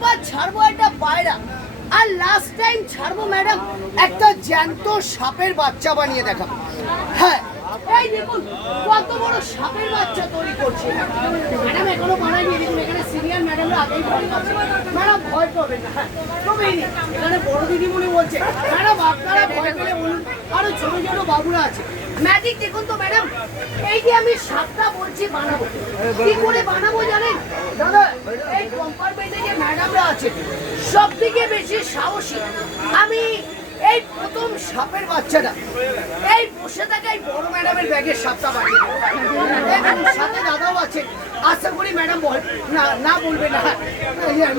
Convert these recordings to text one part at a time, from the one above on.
একবার ছাড়বো একটা পায়রা, আর লাস্ট টাইম ছাড়বো ম্যাডাম একটা জ্যান্ত সাপের বাচ্চা বানিয়ে দেখাবো। হ্যাঁ, এই দেখুন কত বড় সাপের বাচ্চা তৈরি করছে ম্যাডাম। এখনো বানাইনি, দেখুন এখানে সিনিয়র ম্যাডামরা আগেই ভয় পাচ্ছে। ম্যাডাম ভয় পাবেন না, তবেই এখানে বড় দিদিমণি বলছে ম্যাডাম আপনারা ভয় পেলে বলুন, আরো ছোট ছোট বাবুরা আছে। ম্যাজিক দেখুন তো ম্যাডাম, এই যে আমি সাপটা বলছি বানাবো, কি করে বানাবো জানেন দাদা? এই কম্পার্টমেন্টে যে ম্যাডামরা আছে সব থেকে বেশি সাহসী আমি। এই প্রথম সাপের বাচ্চাটা এই বসে থাকা এই বড় ম্যাডামের ব্যাগের সাপটা বানিয়ে সাথে দাদাও আছে। আশা করি ম্যাডাম না বলবে না,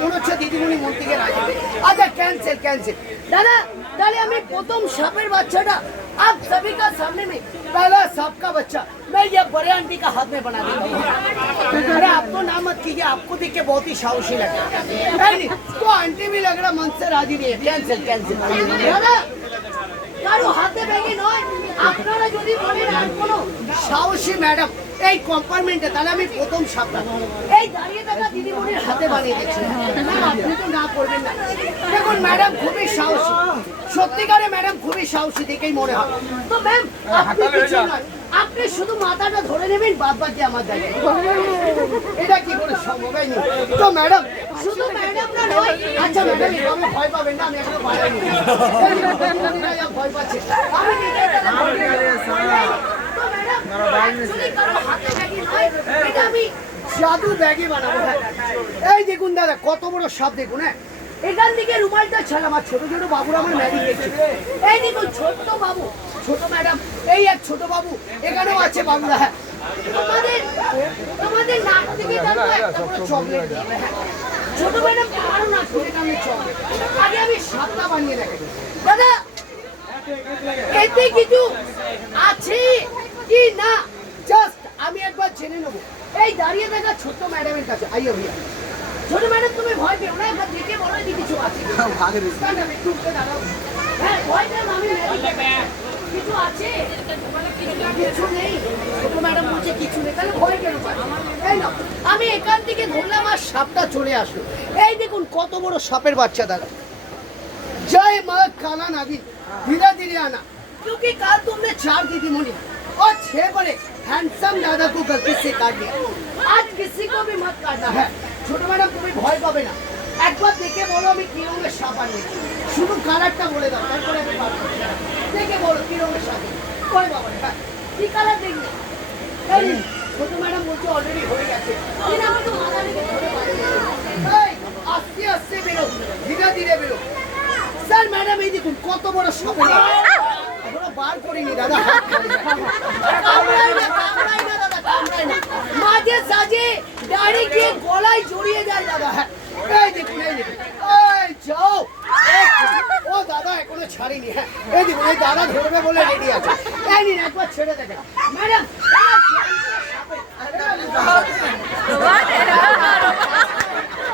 মনে হচ্ছে দিদিমণি মন থেকে রাজি। আচ্ছা ক্যান্সেল ক্যান্সেল দাদা। তাহলে আমি প্রথম সাপের বাচ্চাটা आप सभी का सामने में पहला सांप का बच्चा मैं ये बड़े आंटी का हाथ में बना देता हूँ। अरे आप तो नाम मत कीजिए, आपको देख के बहुत ही साहसी लग रहा है नहीं तो आंटी भी लग रहा मन से राजी नहीं है। कैंसिल कैंसिल दादा কারো হাতে ব্যাগে নয়, আপনারা যদি বলেন আর কোনো সাহসী ম্যাডাম এই কম্পার্টমেন্টে, তাহলে আমি প্রথম সাপটা এই দাঁড়িয়ে থাকা দিদিমণির হাতে বানিয়ে দিচ্ছি। আপনি তো না করবেন না। দেখুন ম্যাডাম খুবই সাহসী, সত্যিকারে ম্যাডাম খুবই সাহসী দেখেই মনে হয়। তো ম্যাম আপনি কিছু নয়, আপনি শুধু মাথাটা ধরে নেবেন, বাদ বাকি আমার দায়িত্ব। এটা কি করে সম্ভব? তো ম্যাডাম শুধু ম্যাডামরা নয়, আচ্ছা ম্যাডাম এভাবে ভয় পাবেন না, আমি এখনো বাড়াইনি, ভয় পাচ্ছি আমি। আমি জাদু ব্যাগে বানাবো। এই দেখুন দাদা কত বড় সাপ দেখুন। হ্যাঁ, এখান থেকে রুমালটা ছাড়া আমার ছোট ছোট বাবুরা আমার ম্যাজিক দেখছে। এই দেখুন ছোট্ট বাবু, ছোট ম্যাডাম, এই এক ছোট বাবু, এখানেও আছে বাবুরা। হ্যাঁ, তোমাদের নাক থেকে একটা বড় চকলেট দেবে। হ্যাঁ, ছোট ম্যাডাম কারো নাক থেকে আমি চকলেট। আগে আমি সাপটা বানিয়ে দেখাই দাদা, এতে কিছু আছে কি না জাস্ট আমি একবার জেনে নেবো। এই দাঁড়িয়ে থাকা ছোট্ট ম্যাডামের কাছে আইও ভাইয়া। ছোট ম্যাডাম তুমি ভয় পেও না, একবার দেখে বলো যে কিছু আছে। হ্যাঁ ভয় পেও না, আমি কিছু আছে কিছু নেই। ছোট ম্যাডাম বলছে কিছু নেই, তাহলে ভয় কেন? এই না আমি এখান থেকে ধরলাম আর সাপটা চলে আসলো। এই দেখুন কত বড় সাপের বাচ্চা দাদা। जय मां काला नागी धीरे धीरे आना, क्योंकि कल तुमने 4 दीदीमणि और 6 बड़े हैंडसम दादा को गलती से काट दिया। आज किसी को भी मत काटना है। ছোট ম্যাডাম তুমি ভয় পাবে না, একবার দেখে বলো আমি কি রঙের সাপ আনিয়েছি। শুধু কালারটা বলে দাও, তারপরে আমি পারবো। দেখে বলো কি রঙের সাপ। ভয় পাবে না, কি কালার দেখবে? এই ছোট ম্যাডাম বলছে অলরেডি হয়ে গেছে। কিনা আমি তো মাথা থেকে ধরে পাচ্ছি। এই আস্তে আস্তে বেরো, ধীরে ধীরে বেরো। স্যার ম্যাডাম এই দেখুন কত বড় সাপের এখনো বার করিনি দাদা। মাঝে সাজে দাড়ি গিয়ে গলায় জড়িয়ে যায় দাদা। এই দেখুন এই দেখুন, এই যাও। ও দাদা এখনো ছাড়িনি। হ্যাঁ এই দেখুন এই দাদা ধরবে বলে রেডি আছে। এই নিন একবার ছেড়ে দেখেন ম্যাডাম।